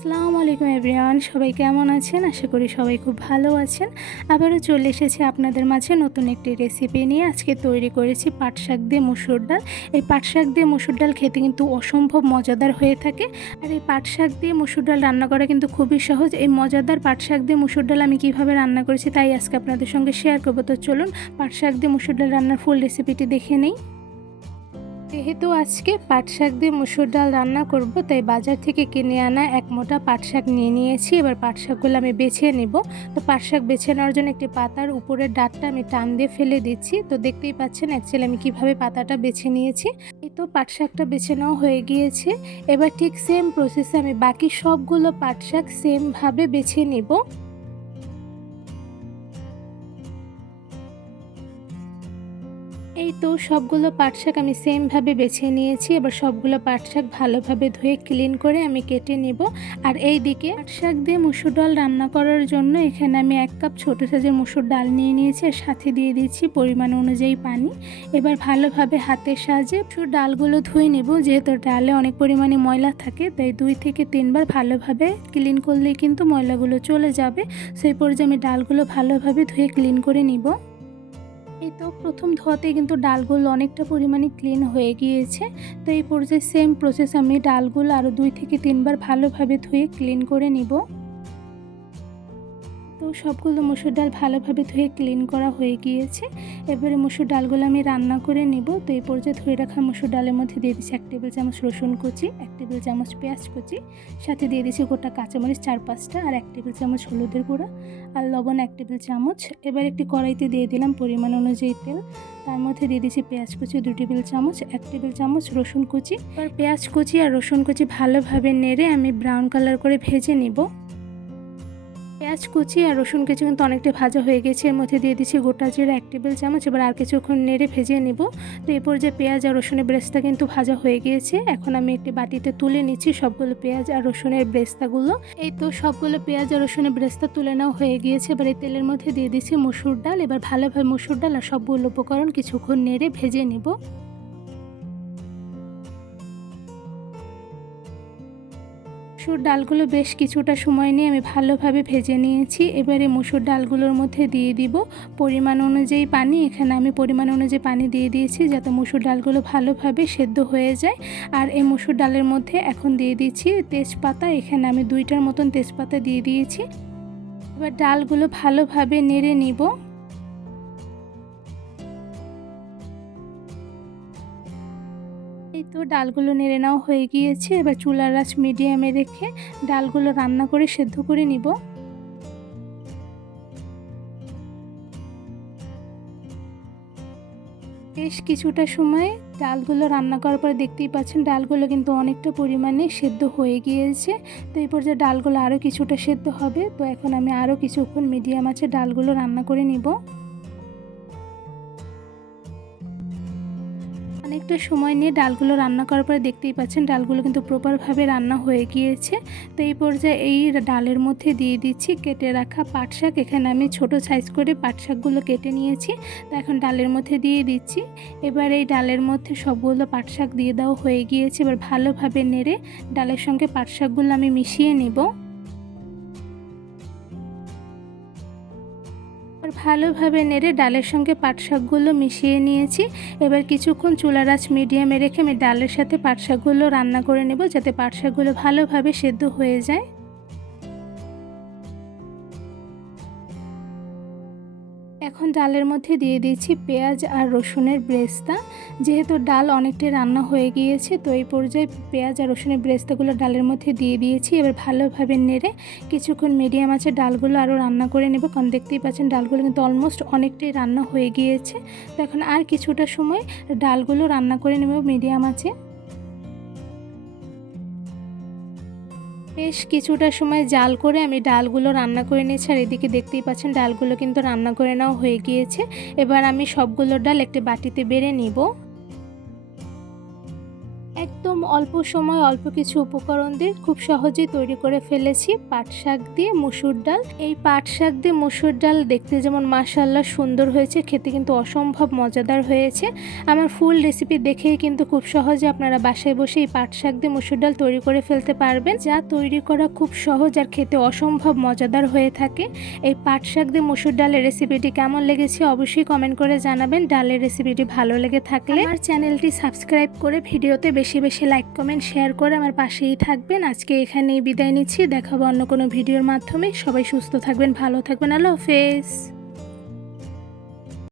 আসসালামু আলাইকুম এভরিওয়ান, সবাই কেমন আছেন? আশা করি সবাই খুব ভালো আছেন। আবারও চলে এসেছি আপনাদের মাঝে নতুন একটি রেসিপি নিয়ে। আজকে তৈরি করেছি পাট শাক দিয়ে মসুর ডাল। এই পাট শাক দিয়ে মসুর ডাল খেতে কিন্তু অসম্ভব মজাদার হয়ে থাকে। আর এই পাট শাক দিয়ে মসুর ডাল রান্না করা কিন্তু খুবই সহজ। এই মজাদার পাট শাক দিয়ে মসুর ডাল আমি কিভাবে রান্না করেছি তাই আজকে আপনাদের সঙ্গে শেয়ার করব। তো চলুন পাট শাক দিয়ে মসুর ডাল রান্নার ফুল রেসিপিটি দেখে নেই। যেহেতু আজকে পাট শাক দিয়ে মসুর ডাল রান্না করব, তাই বাজার থেকে কিনে আনা এক মোটা পাট শাক নিয়ে নিয়েছি। এবার পাট শাকগুলো আমি বেছে নেব। তো পাট শাক বেছে নেওয়ার জন্য একটি পাতার উপরের ডাঁটটা আমি টান দিয়ে ফেলে দিচ্ছি। তো দেখতেই পাচ্ছেন অ্যাকচুয়ালি আমি কিভাবে পাতাটা বেছে নিয়েছি। এই তো পাট শাকটা বেছে নেওয়া হয়ে গিয়েছে। এবার ঠিক সেম প্রসেসে আমি বাকি সবগুলো পাট শাক সেমভাবে বেছে নিব। এই তো সবগুলো পাট শাক আমি সেমভাবে বেছে নিয়েছি। এবার সবগুলো পাট শাক ভালোভাবে ধুয়ে ক্লিন করে আমি কেটে নেব। আর এই দিকে পাট শাক দিয়ে মসুর ডাল রান্না করার জন্য এখানে আমি 1 কাপ ছোটো সাইজের মসুর ডাল নিয়ে নিয়েছি। আর সাথে দিয়ে দিচ্ছি পরিমাণ অনুযায়ী পানি। এবার ভালোভাবে হাতের সাহায্যে মসুর ডালগুলো ধুয়ে নেব। যেহেতু ডালে অনেক পরিমাণে ময়লা থাকে, তাই 2 থেকে 3 বার ভালোভাবে ক্লিন করলেই কিন্তু ময়লাগুলো চলে যাবে। সেই পর্যায়ে আমি ডালগুলো ভালোভাবে ধুয়ে ক্লিন করে নিব। এই তো প্রথম ধোয়াতেই কিন্তু ডালগুলো অনেকটা পরিমাণে ক্লিন হয়ে গিয়েছে। তো এই পর্যায়ে সেম প্রসেস আমি ডালগুলো আরও 2 থেকে 3 বার ভালোভাবে ধুয়ে ক্লিন করে নিব। তো সবগুলো মসুর ডাল ভালোভাবে ধুয়ে ক্লিন করা হয়ে গিয়েছে। এবারে মসুর ডালগুলো আমি রান্না করে নিব। তো এই পর্যায়ে ধুয়ে রাখা মসুর ডালের মধ্যে দিয়ে দিচ্ছি 1 টেবিল চামচ রসুন কুচি, 1 টেবিল চামচ পেঁয়াজ কুচি, সাথে দিয়ে দিচ্ছি গোটা কাঁচামরিচ 4-5টা, আর 1 টেবিল চামচ হলুদের গুঁড়া আর লবণ 1 টেবিল চামচ। এবার একটি কড়াইতে দিয়ে দিলাম পরিমাণ অনুযায়ী তেল। তার মধ্যে দিয়ে দিচ্ছি পেঁয়াজ কুচি 2 টেবিল চামচ, 1 টেবিল চামচ রসুন কুচি। এবার পেঁয়াজ কুচি আর রসুন কুচি ভালোভাবে নেড়ে আমি ব্রাউন কালার করে ভেজে নিব। পেঁয়াজ কুচি আর রসুন কুচি কিন্তু অনেকটা ভাজা হয়ে গেছে। এর মধ্যে দিয়ে দিচ্ছি গোটা জিরা 1 টেবিল চামচ। এবার আর কিছুক্ষণ নেড়ে ভেজে নিব। তো এই পর্যায়ে পেঁয়াজ আর রসুনের ব্রেস্তা কিন্তু ভাজা হয়ে গিয়েছে। এখন আমি একটি বাটিতে তুলে নিচ্ছি সবগুলো পেঁয়াজ আর রসুনের ব্রেস্তাগুলো। এই তো সবগুলো পেঁয়াজ আর রসুনের ব্রেস্তা তুলে নেওয়া হয়ে গিয়েছে। এবার এই তেলের মধ্যে দিয়ে দিচ্ছি মসুর ডাল। এবার ভালোভাবে মসুর ডাল আর সবগুলো উপকরণ কিছুক্ষণ নেড়ে ভেজে নিব। মসুর ডালগুলো বেশ কিছুটা সময় নিয়ে আমি ভালোভাবে ভেজে নিয়েছি। এবারে মসুর ডালগুলোর মধ্যে দিয়ে দিব পরিমাণ অনুযায়ী পানি। এখানে আমি পরিমাণ অনুযায়ী পানি দিয়ে দিয়েছি যাতে মসুর ডালগুলো ভালোভাবে সেদ্ধ হয়ে যায়। আর এই মসুর ডালের মধ্যে এখন দিয়ে দিচ্ছি তেজপাতা। এখানে আমি 2টার মতন তেজপাতা দিয়ে দিয়েছি। এবার ডালগুলো ভালোভাবে নেড়ে নিব। এই তো ডালগুলো নেড়ে নেওয়া হয়ে গিয়েছে। এবার চুলার আঁচ মিডিয়ামে রেখে ডালগুলো রান্না করে সেদ্ধ করে নিব। বেশ কিছুটা সময় ডালগুলো রান্না করার পর দেখতেই পাচ্ছেন ডালগুলো কিন্তু অনেকটা পরিমাণে সেদ্ধ হয়ে গিয়েছে। তো এই পর্যায়ে ডালগুলো আরও কিছুটা সেদ্ধ হবে। তো এখন আমি আরও কিছুক্ষণ মিডিয়াম আঁচে ডালগুলো রান্না করে নিব। অনেকটা সময় নিয়ে ডালগুলো রান্না করার পরে দেখতেই পাচ্ছেন ডালগুলো কিন্তু প্রপারভাবে রান্না হয়ে গিয়েছে। তো এই পর্যায়ে এই ডালের মধ্যে দিয়ে দিচ্ছি কেটে রাখা পাট শাক। এখানে আমি ছোট সাইজ করে পাট শাকগুলো কেটে নিয়েছি। তো এখন ডালের মধ্যে দিয়ে দিচ্ছি। এবার এই ডালের মধ্যে সবগুলো পাট শাক দিয়ে দেওয়া হয়ে গিয়েছে। এবার ভালোভাবে নেড়ে ডালের সঙ্গে পাট শাকগুলো আমি মিশিয়ে নেব। ভালোভাবে নেড়ে ডালের সঙ্গে পাট শাকগুলো মিশিয়ে নিয়েছি। এবার কিছুক্ষণ চুলার আঁচ মিডিয়ামে রেখে আমি ডালের সাথে পাট শাকগুলো রান্না করে নেব যাতে পাট শাকগুলো ভালোভাবে সেদ্ধ হয়ে যায়। এখন ডালের মধ্যে দিয়ে দিচ্ছি পেঁয়াজ আর রসুনের ব্রেস্তা। যেহেতু ডাল অনেকটাই রান্না হয়ে গিয়েছে, তো এই পর্যায়ে পেঁয়াজ আর রসুনের ব্রেস্তাগুলো ডালের মধ্যে দিয়ে দিয়েছি। এবার ভালোভাবে নেড়ে কিছুক্ষণ মিডিয়াম আছে ডালগুলো আরও রান্না করে নেব। কারণ দেখতেই পাচ্ছেন ডালগুলো কিন্তু অলমোস্ট অনেকটাই রান্না হয়ে গিয়েছে। তো এখন আর কিছুটা সময় ডালগুলো রান্না করে নেব মিডিয়াম আছে। বেশ কিছুটা সময় জাল করে আমি ডালগুলো রান্না করে নিয়েছি। আর এদিকে দেখতেই পাচ্ছেন ডালগুলো কিন্তু রান্না করে নেওয়া হয়ে গিয়েছে। এবার আমি সবগুলো ডাল একটি বাটিতে বেড়ে নিব। একদম অল্প সময় অল্প কিছু উপকরণ দিয়ে খুব সহজেই তৈরি করে ফেলেছি পাট শাক দিয়ে মসুর ডাল। এই পাট শাক দিয়ে মসুর ডাল দেখতে যেমন মাশাআল্লাহ সুন্দর হয়েছে, খেতে কিন্তু অসম্ভব মজাদার হয়েছে। আমার ফুল রেসিপি দেখেই কিন্তু খুব সহজে আপনারা বাসায় বসে এই পাট শাক দিয়ে মসুর ডাল তৈরি করে ফেলতে পারবেন, যা তৈরি করা খুব সহজ আর খেতে অসম্ভব মজাদার হয়ে থাকে। এই পাট শাক দিয়ে মসুর ডালের রেসিপিটি কেমন লেগেছে অবশ্যই কমেন্ট করে জানাবেন। ডালের রেসিপিটি ভালো লেগে থাকলে আমার চ্যানেলটি সাবস্ক্রাইব করে ভিডিওতে বেশি বেশি লাইক কমেন্ট শেয়ার করে আমার পাশেই থাকবেন। আজকে এখানেই বিদায় নিচ্ছি, দেখাবো অন্য কোনো ভিডিওর মাধ্যমে। সবাই সুস্থ থাকবেন, ভালো থাকবেন, আল্লাহ হাফেজ।